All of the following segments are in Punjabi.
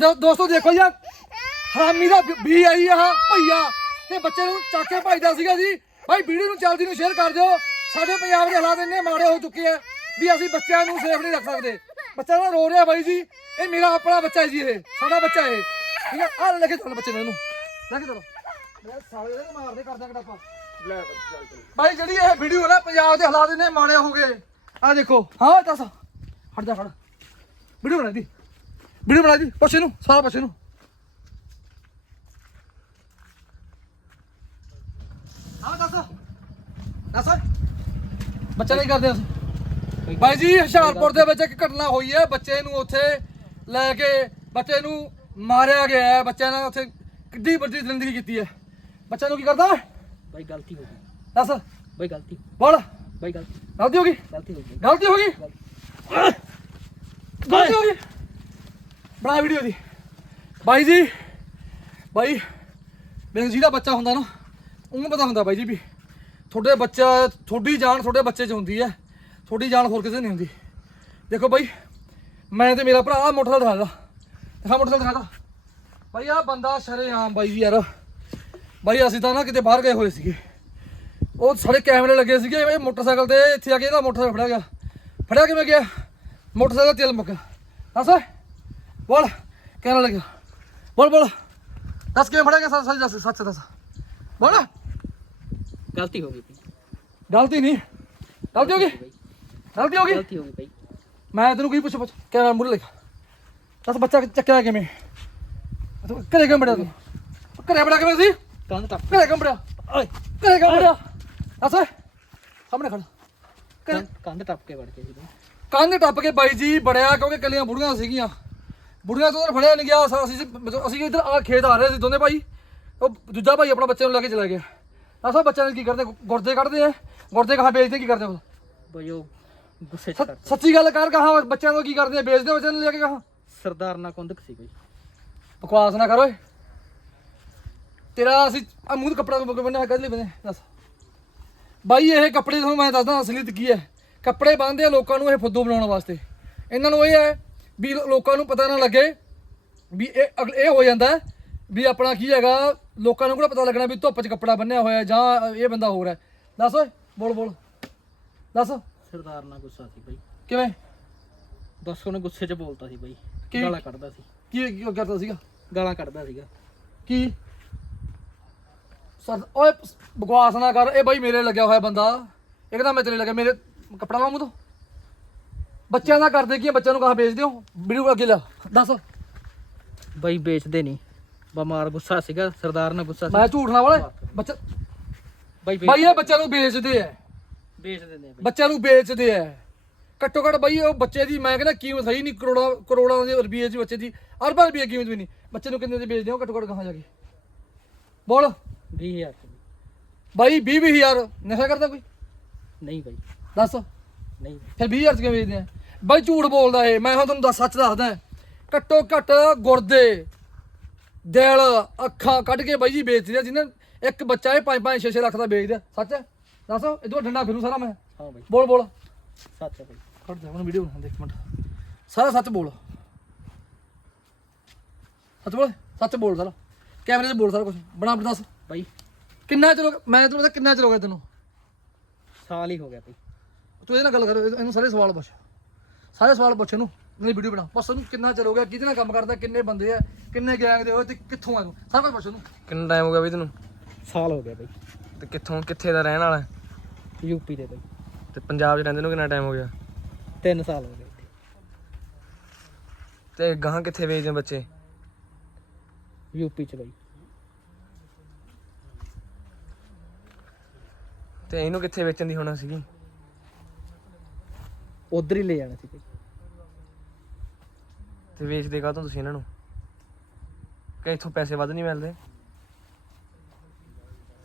ਦੋ- ਦੋਸਤੋ ਦੇਖੋ ਯਾਰ ਹਰਾਮੀ ਦਾ ਵੀ- ਆਈ ਆ ਭਈਆ। ਤੇ ਬੱਚੇ ਨੂੰ ਚੱਕ ਕੇ ਭਜਦਾ ਸੀਗਾ ਜੀ। ਭਾਈ ਵੀਡੀਓ ਨੂੰ ਜਲਦੀ ਨੂੰ ਸ਼ੇਅਰ ਕਰ ਦਿਓ। ਸਾਡੇ ਪੰਜਾਬ ਦੇ ਹਾਲਾਤ ਇੰਨੇ ਮਾੜੇ ਹੋ ਚੁੱਕੇ ਆ ਵੀ ਅਸੀਂ ਬੱਚਿਆਂ ਨੂੰ ਸੇਫ ਨਹੀਂ ਰੱਖ ਸਕਦੇ। ਬੱਚਾ ਨਾ ਰੋ ਰਿਹਾ ਬਾਈ ਜੀ। ਇਹ ਮੇਰਾ ਆਪਣਾ ਬੱਚਾ ਹੈ ਜੀ ਇਹ। ਸਾਡਾ ਬੱਚਾ ਹੈ ਠੀਕ ਹੈ ਆ ਲੈ ਕੇ ਚੱਲ ਬੱਚੇ ਨੂੰ ਇਹਨੂੰ। ਲੈ ਕੇ ਚਲੋ। ਮੈਂ ਸਾਲੇ ਦੇ ਮਾਰਦੇ ਕਰਦਾ ਕਟਾਪਾ ਲੈ ਚੱਲ ਭਾਈ ਜਿਹੜੀ ਇਹ ਵੀਡੀਓ ਨਾ ਪੰਜਾਬ ਦੇ ਹਾਲਾਤ ਇੰਨੇ ਮਾੜੇ ਹੋ ਗਏ। ਆ ਦੇਖੋ। ਹਾਂ ਦੱਸ। ਹਟ ਜਾ ਖੜ ਵੀਡੀਓ ਬਣਾ ਦੀ। ਵੀਡੀਓ ਬਣਾ ਦੀ ਪੁੱਛ ਇਹਨੂੰ ਸਾਰਾ ਪੁੱਛ ਇਹਨੂੰ। ਹਾਂ ਦੱਸ ਦੱਸ। ਬੱਚਾ ਨਹੀਂ ਕਰਦੇ ਅਸੀਂ ਭਾਈ ਜੀ ਹੁਸ਼ਿਆਰਪੁਰ ਦੇ ਵਿੱਚ ਇੱਕ ਘਟਨਾ ਹੋਈ ਹੈ ਬੱਚੇ ਨੂੰ ਉੱਥੇ ਲੈ ਕੇ ਬੱਚੇ ਨੂੰ ਮਾਰਿਆ ਗਿਆ ਹੈ ਬੱਚਿਆਂ ਨੇ ਉੱਥੇ ਕਿੱਡੀ ਵੱਡੀ ਜ਼ਿੰਦਗੀ ਕੀਤੀ ਹੈ। ਬੱਚਾ ਨੂੰ ਕੀ ਕਰਦਾ? ਬਾਈ ਗਲਤੀ ਹੋ ਗਈ। ਦੱਸ। ਬਾਈ ਗਲਤੀ। ਬੋਲ। ਬਾਈ ਗਲਤੀ। ਗਲਤੀ ਹੋ ਗਈ? ਗਲਤੀ ਹੋ ਗਈ। ਗਲਤੀ ਹੋ ਗਈ? ਗਲਤੀ ਹੋ ਗਈ? ਬਣਾ ਵੀਡੀਓ ਦੀ ਬਾਈ ਜੀ, ਬਾਈ ਮੇਰੇ ਜਿਹਦਾ ਬੱਚਾ ਹੁੰਦਾ ਨਾ ਉਹਨੂੰ ਪਤਾ ਹੁੰਦਾ ਬਾਈ ਜੀ ਵੀ ਤੁਹਾਡੇ ਬੱਚਾ, ਤੁਹਾਡੀ ਜਾਨ ਤੁਹਾਡੇ ਬੱਚੇ 'ਚ ਹੁੰਦੀ ਹੈ, ਤੁਹਾਡੀ ਜਾਨ ਹੋਰ ਕਿਸੇ ਨਹੀਂ ਹੁੰਦੀ। ਦੇਖੋ ਬਾਈ, ਮੈਂ ਤੇ ਮੇਰਾ ਭਰਾ ਆਹ ਮੋਟਰਸਾਈਕਲ ਦਿਖਾ ਦਾ ਦਿਖਾ ਮੋਟਰਸਾਈਕਲ ਦਿਖਾ ਦਾ ਬਾਈ ਆ ਬੰਦਾ ਸ਼ਰੇਆਮ ਬਾਈ ਜੀ ਯਾਰ। ਬਾਈ, ਅਸੀਂ ਤਾਂ ਨਾ ਕਿਤੇ ਬਾਹਰ ਗਏ ਹੋਏ ਸੀਗੇ। ਉਹ ਸਾਡੇ ਕੈਮਰੇ ਲੱਗੇ ਸੀਗੇ, ਇਹ ਮੋਟਰਸਾਈਕਲ ਤੇ ਇੱਥੇ ਆ ਕੇ ਇਹਦਾ ਮੋਟਰਸਾਈਕਲ ਫੜਿਆ ਗਿਆ। ਫੜਿਆ ਕਿਵੇਂ ਗਿਆ? ਮੋਟਰਸਾਈਕਲ ਤੇਲ ਮੁੱਕ ਗਿਆ ਦੱਸ। ਬੋਲ ਕਹਿਣ ਲੱਗਿਆ ਬੋਲ ਬੋਲ। ਦੱਸ ਕਿਵੇਂ ਫੜਿਆ ਗਿਆ ਸੱਚ ਸੱਚ ਦੱਸ ਸੱਚ ਦੱਸ। ਬੋਲ। ਗਲਤੀ ਹੋ ਗਈ ਗਲਤੀ ਨਹੀਂ। ਗਲਤੀ ਹੋ ਗਈ? ਗਲਤੀ ਹੋ ਗਈ ਗਲਤੀ ਹੋ ਗਈ? ਬਾਈ। ਮੈਂ ਤੈਨੂੰ ਕੀ ਪੁੱਛ ਪੁੱਛ ਕਹਿਣਾ ਮੂਰੇ ਲਿਖ। ਦੱਸ ਬੱਚਾ ਚੱਕਿਆ ਕਿਵੇਂ? ਤੂੰ ਘਰੇ ਕਿਵੇਂ ਬੜਿਆ ਤੂੰ? ਘਰੇ ਬੜਾ ਕਿਵੇਂ ਸੀ? ਕੰਨ ਟੱਪ। ਘਰੇ ਕਿਵੇਂ ਬੜਿਆ ਓਏ ਘਰੇ ਕਿਵੇਂ ਬੜਿਆ ਦੱਸ ਸਾਹਮਣੇ ਖੜ। ਕੰਨ- ਕੰਨ ਟੱਪ ਕੇ ਵੜ ਕੇ ਸੀ ਕੰਧ ਟੱਪ ਕੇ ਬਾਈ ਜੀ ਬੜਿਆ ਕਿਉਂਕਿ ਕੱਲੀਆਂ ਬੁੜੀਆਂ ਸੀਗੀਆਂ। ਬੁੜੀਆਂ ਤੋਂ ਤਾਂ ਫੜਿਆ ਨਹੀਂ ਗਿਆ ਅਸਾਂ- ਅਸੀਂ ਅਸੀਂ ਇੱਧਰ ਆ ਖੇਤ ਆ ਰਹੇ ਸੀ ਦੋਨੇ ਭਾਈ। ਉਹ ਦੂਜਾ ਭਾਈ ਆਪਣਾ ਬੱਚੇ ਨੂੰ ਲੈ ਕੇ ਚਲਾ ਗਿਆ। ਦੱਸੋ ਬੱਚਿਆਂ ਨੇ ਕੀ ਕਰਦੇ? ਗੁਰਦੇ ਕੱਢਦੇ ਆ। ਗੁਰਦੇ ਕਹਾ ਵੇਚਦੇ ਕੀ ਕਰਦੇ ਉਹ? ਬਾਈ ਉਹ ਗੁੱਸੇ ਚ ਸੱਚ- ਕਰ ਸੱਚੀ ਗੱਲ ਕਰ ਕਹਾ ਬੱਚਿਆਂ ਨੂੰ ਕੀ ਕਰਦੇ ਆ? ਵੇਚਦੇ ਬੱਚਿਆਂ ਨੂੰ ਲੈ ਕੇ ਕਹਾ? ਸਰਦਾਰ ਨਾ ਕੁੰਦਕ ਸੀ ਬਾਈ। ਬਕਵਾਸ ਨਾ ਕਰ ਓਏ। ਤੇਰਾ ਅਸੀਂ ਆ ਮੂੰਹ ਤੇ ਕੱਪੜਾ ਬੰਨਿਆ ਕੱਢ ਲਈ ਬੰਦੇ ਦੱਸ। ਬਾਈ ਇਹ ਕੱਪੜੇ ਤੁਹਾਨੂੰ ਮੈਂ ਦੱਸਦਾ ਅਸਲੀਤ ਕੀ ਹੈ? ਕੱਪੜੇ ਬੰਨਦੇ ਆ ਲੋਕਾਂ ਨੂੰ ਇਹ ਫੁੱਦੂ ਬਣਾਉਣ ਵਾਸਤੇ। ਇਹਨਾਂ ਨੂੰ ਇਹ ਹੈ ਵੀ ਲੋਕਾਂ ਨੂੰ ਪਤਾ ਨਾ ਲੱਗੇ ਵੀ ਇਹ ਅਗਲ- ਇਹ ਹੋ ਜਾਂਦਾ ਵੀ ਆਪਣਾ ਕੀ ਹੈਗਾ ਲੋਕਾਂ ਨੂੰ ਕਿਹੜਾ ਪਤਾ ਲੱਗਣਾ ਵੀ ਧੁੱਪ 'ਚ ਕੱਪੜਾ ਬੰਨਿਆ ਹੋਇਆ ਹੈ ਜਾਂ ਇਹ ਬੰਦਾ ਹੋਰ ਹੈ। ਦੱਸ ਓਏ ਬੋਲ ਬੋਲ। ਦੱਸ। ਸਰਦਾਰ ਨਾਲ ਗੁੱਸਾ ਸੀ ਬਾਈ। ਕਿਵੇਂ? ਬਸ ਉਹਨੇ ਗੁੱਸੇ ਚ ਬੋਲਤਾ ਸੀ ਬਾਈ। ਕੀ? ਗਾਲਾਂ ਕੱਢਦਾ ਸੀ। ਕੀ ਕੀ ਕਰਦਾ ਸੀਗਾ? ਗਾਲਾਂ ਕੱਢਦਾ ਸੀਗਾ। ਕੀ? ਸਰ ਓਏ ਬਕਵਾਸ ਨਾ ਕਰ। ਇਹ ਬਾਈ ਮੇਰੇ ਲੱਗਿਆ ਹੋਇਆ ਬੰਦਾ। ਇਹ ਕਹਿੰਦਾ ਮੈਂ ਤੇਰੇ ਲੱਗਿਆ। ਮੇਰੇ ਕੱਪੜਾ ਲਾਉਂ ਤੂੰ? ਬੱਚਿਆਂ ਦਾ ਕਰਦੇ ਕੀ ਆ? ਬੱਚਿਆਂ ਨੂੰ ਕਹਾ ਵੇਚਦੇ ਹੋ ਵੀਡੀਓ ਅੱਗੇ ਲਿਆ ਦੱਸ। ਬਾਈ ਵੇਚਦੇ ਨਹੀਂ। ਬਿਮਾਰ ਗੁੱਸਾ ਸੀਗਾ ਸਰਦਾਰ ਨਾਲ ਗੁੱਸਾ ਸੀ। ਮੈਂ ਝੂਠ ਨਾ ਵਾਲੇ ਬੱਚਾ ਬਾਈ ਵੇਚ- ਬਾਈ ਇਹ ਬੱਚਿਆਂ ਨੂੰ ਵੇਚਦੇ ਆ। ਵੇਚ ਦਿੰਦੇ ਆ ਬਾਈ। ਬੱਚਿਆਂ ਨੂੰ ਵੇਚਦੇ ਆ। ਘੱਟੋ ਘੱਟ ਬਾਈ ਉਹ ਬੱਚੇ ਦੀ ਮੈਂ ਕਹਿੰਦਾ ਕੀਮਤ ਸਹੀ ਨਹੀਂ ਕਰੋੜਾਂ ਕਰੋੜਾਂ ਦੇ ਰੁਪਏ ਦੀ ਬੱਚੇ ਦੀ। ਅਰਬਾਂ ਰੁਪਏ ਕੀਮਤ ਵੀ ਨਹੀਂ। ਬੱਚੇ ਨੂੰ ਕਿੰਨੇ ਦੇ ਵੇਚਦੇ ਹੋ? ਘੱਟੋ ਘੱਟ ਕਹਾਂ ਜਾ ਕੇ? ਬੋਲ। 20000 ਚ। ਬਾਈ। ਬਾਈ 20 ਵੀਹ ਹਜ਼ਾਰ। ਨਸ਼ਾ ਕਰਦਾ ਕੋਈ? ਨਹੀਂ ਬਾਈ। ਦੱਸ। ਨਹੀਂ। ਫਿਰ 20000 ਚ ਕਿਵੇਂ ਵੇਚਦੇ ਆ? ਬਾਈ ਝੂਠ ਬੋਲਦਾ ਏ ਮੈਂ ਹੁਣ ਤੁਹਾਨੂੰ ਦੱਸ ਸੱਚ ਦੱਸਦਾ ਘੱਟੋ ਘੱਟ ਗੁਰਦੇ ਦਿਲ ਅੱਖਾਂ ਕੱਢ ਕੇ ਬਾਈ ਜੀ ਵੇਚਦੇ ਆ ਜਿਹਨੇ ਇੱਕ ਬੱਚਾ ਇਹ 5 5 6 6 ਲੱਖ ਦਾ ਵੇਚਦਾ। ਸੱਚ ਹੈ? ਦੱਸ ਇਦੋਂ ਡੰਡਾ ਫਿਰੂ ਸਾਰਾ ਮੈਂ। ਹਾਂ ਬਾਈ। ਬੋਲ ਬੋਲ। ਸੱਚ ਹੈ ਬਾਈ। ਕੱਢ ਦੇ ਹੁਣ ਵੀਡੀਓ ਬਣਾ ਦੇ ਇੱਕ ਮਿੰਟ। ਸਾਰਾ ਸੱਚ ਬੋਲ। ਸੱਚ ਬੋਲ ਸੱਚ ਬੋਲ ਸਾਰਾ। ਕੈਮਰੇ 'ਚ ਬੋਲ ਸਾਰਾ ਕੁਝ ਬਣਾ ਬਣਾ ਦੱਸ। ਬਾਈ। ਕਿੰਨਾ ਹੋ ਗਿਆ? ਮੈਂ ਤੈਨੂੰ ਪਤਾ ਕਿੰਨਾ ਹੋ ਗਿਆ ਤੈਨੂੰ? ਸਾਲ ਹੀ ਹੋ ਗਿਆ ਬਾਈ। ਤੂੰ ਇਹਦੇ ਨਾਲ ਗੱਲ ਕਰ ਇਹਨੂੰ ਸਾਰੇ ਸਵਾਲ ਪੁੱਛ। ਸਾਰੇ ਸਵਾਲ ਪੁੱਛ ਇਹਨੂੰ ਨਹੀਂ ਵੀਡੀਓ ਬਣਾ। ਪੁੱਛ ਉਹਨੂੰ ਕਿੰਨਾ ਚਿਰ ਹੋ ਗਿਆ ਕਿਹਦੇ ਨਾਲ ਕੰਮ ਕਰਦਾ ਕਿੰਨੇ ਬੰਦੇ ਆ ਕਿੰਨੇ ਗੈਂਗ ਦੇ ਹੋਏ ਤੇ ਕਿੱਥੋਂ ਆ ਤੂੰ? ਸਾਰਾ ਕੁਝ ਪੁੱਛ ਉਹਨੂੰ ਕਿੰਨਾ ਟਾਈਮ ਹੋ ਗਿਆ ਬਈ ਤੈਨੂੰ? ਸਾਲ ਹੋ ਗਿਆ ਬਾਈ। ਤੇ ਕਿੱਥੋਂ ਕਿੱਥੇ ਦਾ ਰਹਿਣ ਵਾਲਾ? ਹੈ? ਯੂਪੀ ਦੇ ਬਾਈ। ਤੇ ਪੰਜਾਬ 'ਚ ਰਹਿੰਦੇ ਨੂੰ ਕਿੰਨਾ ਟਾਈਮ ਹੋ ਗਿਆ? 3 ਸਾਲ ਹੋ ਗਏ ਇੱਥੇ। ਤੇ ਗਾਹਾਂ ਕਿੱਥੇ ਵੇਚਦੇ ਬੱਚੇ? ਯੂਪੀ ਚ ਬਾਈ। ਤੇ ਇਹਨੂੰ ਕਿੱਥੇ ਵੇਚਣ ਦੀ ਹੋਣਾ ਸੀਗੀ ਉਧਰ ਹੀ ਲੈ ਜਾਣਾ ਸੀ ਬਾਈ ਤੇ ਵੇਚਦੇ ਕਾਹਤੋਂ ਤੁਸੀਂ ਇਹਨਾਂ ਨੂੰ? ਕਿ ਇੱਥੋਂ ਪੈਸੇ ਵੱਧ ਨਹੀਂ ਮਿਲਦੇ?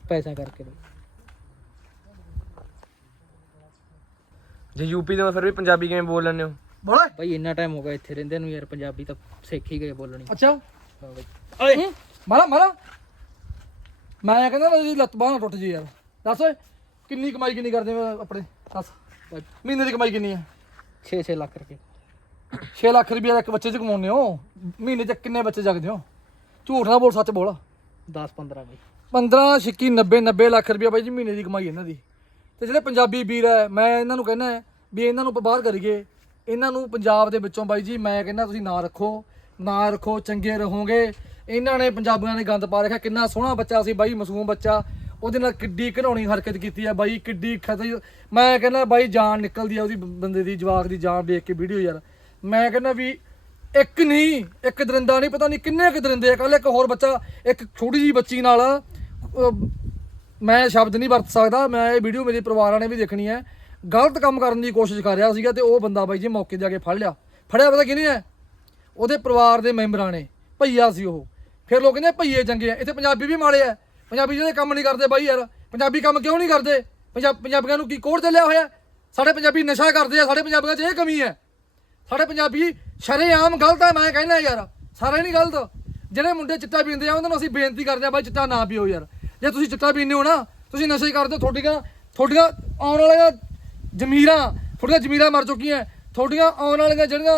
ਪੈਸਾ ਕਰਕੇ ਜੇ ਯੂਪੀ ਦੇ ਹੋ ਫਿਰ ਵੀ ਪੰਜਾਬੀ ਕਿਵੇਂ ਬੋਲ ਲੈਂਦੇ ਹੋ? ਬੋਲ। ਓਏ। ਬਾਈ ਇੰਨਾ ਟਾਈਮ ਹੋ ਗਿਆ ਇੱਥੇ ਰਹਿੰਦੇ ਨੂੰ ਯਾਰ ਪੰਜਾਬੀ ਤਾਂ ਸਿੱਖ ਹੀ ਗਏ ਬੋਲਣੀ। ਅੱਛਾ। ਹਾਂ ਓਏ ਮਾਰਾ ਮਾਰਾ। ਮੈਂ ਕਹਿੰਦਾ ਮੇਰੀ ਲੱਤ ਬਾਹ ਨਾ ਟੁੱਟ ਜੀ ਯਾਰ। ਦੱਸ ਓਏ ਕਿੰਨੀ ਕਮਾਈ ਕਿੰਨੀ ਕਰਦੇ ਹੋ ਆਪਣੇ? ਦੱਸ। ਮਹੀਨੇ ਦੀ ਕਮਾਈ ਕਿੰਨੀ ਹੈ 6-6 ਲੱਖ ਰੁਪਏ। 6 ਲੱਖ ਰੁਪਏ ਇੱਕ ਬੱਚੇ 'ਚ ਕਮਾਉਂਦੇ ਹੋ? ਮਹੀਨੇ 'ਚ ਕਿੰਨੇ ਬੱਚੇ ਜਗਦੇ ਹੋ? ਝੂਠ ਨਾ ਬੋਲ ਸੱਚ ਬੋਲ। 10 15 ਬਈ। 15 ਛਿੱਕੀ 90 90 ਲੱਖ ਰੁਪਏ ਬਾਈ ਜੀ ਮਹੀਨੇ ਦੀ ਕਮਾਈ ਇਹਨਾਂ ਦੀ। ਤੇ ਜਿਹੜੇ ਪੰਜਾਬੀ ਵੀਰ ਹੈ ਮੈਂ ਇਹਨਾਂ ਨੂੰ ਕਹਿੰਦਾ ਵੀ ਇਹਨਾਂ ਨੂੰ ਬਾਹਰ ਕਰੀਏ। ਇਹਨਾਂ ਨੂੰ ਪੰਜਾਬ ਦੇ ਵਿੱਚੋਂ ਬਾਈ ਜੀ ਮੈਂ ਕਹਿੰਦਾ ਤੁਸੀਂ ਨਾ ਰੱਖੋ। ਨਾ ਰੱਖੋ ਚੰਗੇ ਰਹੋਗੇ। ਇਹਨਾਂ ਨੇ ਪੰਜਾਬੀਆਂ ਨੇ ਗੰਦ ਪਾ ਰੱਖਿਆ। ਕਿੰਨਾ ਸੋਹਣਾ ਬੱਚਾ ਸੀ ਬਾਈ ਮਾਸੂਮ ਬੱਚਾ। ਉਹਦੇ ਨਾਲ ਕਿੱਡੀ ਘਿਨਾਉਣੀ ਹਰਕਤ ਕੀਤੀ ਹੈ ਬਾਈ, ਕਿੱਡੀ ਖਤਰ ਮੈਂ ਕਹਿੰਦਾ ਬਾਈ ਜਾਨ ਨਿਕਲਦੀ ਆ ਉਹਦੀ ਬੰਦੇ ਦੀ, ਜਵਾਕ ਦੀ ਜਾਨ ਦੇਖ ਕੇ ਵੀਡੀਓ ਯਾਰ। ਮੈਂ ਕਹਿੰਦਾ ਵੀ ਇੱਕ ਨਹੀਂ, ਇੱਕ ਦਰਿੰਦਾ ਨਹੀਂ, ਪਤਾ ਨਹੀਂ ਕਿੰਨੇ ਕੁ ਦਰਿੰਦੇ ਆ, ਕੱਲ ਇੱਕ ਹੋਰ ਬੱਚਾ, ਇੱਕ ਛੋਟੀ ਜੀ ਬੱਚੀ ਨਾਲ ਮੈਂ ਸ਼ਬਦ ਨਹੀਂ ਵਰਤ ਸਕਦਾ, ਮੈਂ ਇਹ ਵੀਡੀਓ ਮੇਰੇ ਪਰਿਵਾਰਾਂ ਨੇ ਵੀ ਦੇਖਣੀ ਹੈ। ਗਲਤ ਕੰਮ ਕਰਨ ਦੀ ਕੋਸ਼ਿਸ਼ ਕਰ ਰਿਹਾ ਸੀਗਾ ਤੇ ਉਹ ਬੰਦਾ ਬਾਈ ਜੀ ਮੌਕੇ ਤੇ ਜਾ ਕੇ ਫੜ ਲਿਆ। ਫੜਿਆ ਪਤਾ ਕਿਹਨੇ ਹੈ ਉਹਦੇ ਪਰਿਵਾਰ ਦੇ ਮੈਂਬਰਾਂ ਨੇ, ਭਈਆ ਸੀ ਉਹ। ਫਿਰ ਲੋਕ ਕਹਿੰਦੇ ਭਈਏ ਚੰਗੇ ਆ, ਇੱਥੇ ਪੰਜਾਬੀ ਵੀ ਮਾੜੇ ਆ। ਪੰਜਾਬੀ ਜਿਹੜੇ ਕੰਮ ਨਹੀਂ ਕਰਦੇ ਬਾਈ ਯਾਰ, ਪੰਜਾਬੀ ਕੰਮ ਕਿਉਂ ਨਹੀਂ ਕਰਦੇ? ਪੰਜਾਬ ਪੰਜਾਬੀਆਂ ਨੂੰ ਕੀ ਕੋੜ ਚੱਲਿਆ ਹੋਇਆ? ਸਾਡੇ ਪੰਜਾਬੀ ਨਸ਼ਾ ਕਰਦੇ ਆ, ਸਾਡੇ ਪੰਜਾਬੀਆਂ 'ਚ ਇਹ ਕਮੀ ਹੈ। ਸਾਡੇ ਪੰਜਾਬੀ ਸ਼ਰੇਆਮ ਗਲਤ ਹੈ, ਮੈਂ ਕਹਿੰਦਾ ਯਾਰ ਸਾਰੇ ਨਹੀਂ ਗਲਤ। ਜਿਹੜੇ ਮੁੰਡੇ ਚਿੱਟਾ ਪੀਂਦੇ ਆ, ਉਹਨਾਂ ਨੂੰ ਅਸੀਂ ਬੇਨਤੀ ਕਰਦੇ ਆ ਬਾਈ ਚਿੱਟਾ ਨਾ ਪੀਓ ਯਾਰ। ਜੇ ਤੁਸੀਂ ਚਿੱਟਾ ਪੀਂਦੇ ਹੋ ਨਾ, ਤੁਸੀਂ ਨਸ਼ੇ ਹੀ ਕਰਦੇ ਹੋ, ਤੁਹਾਡੀਆਂ ਤੁਹਾਡੀਆਂ ਆਉਣ ਵਾਲੀਆਂ ਜ਼ਮੀਰਾਂ, ਤੁਹਾਡੀਆਂ ਜ਼ਮੀਰਾਂ ਮਰ ਚੁੱਕੀਆਂ, ਤੁਹਾਡੀਆਂ ਆਉਣ ਵਾਲੀਆਂ ਜਿਹੜੀਆਂ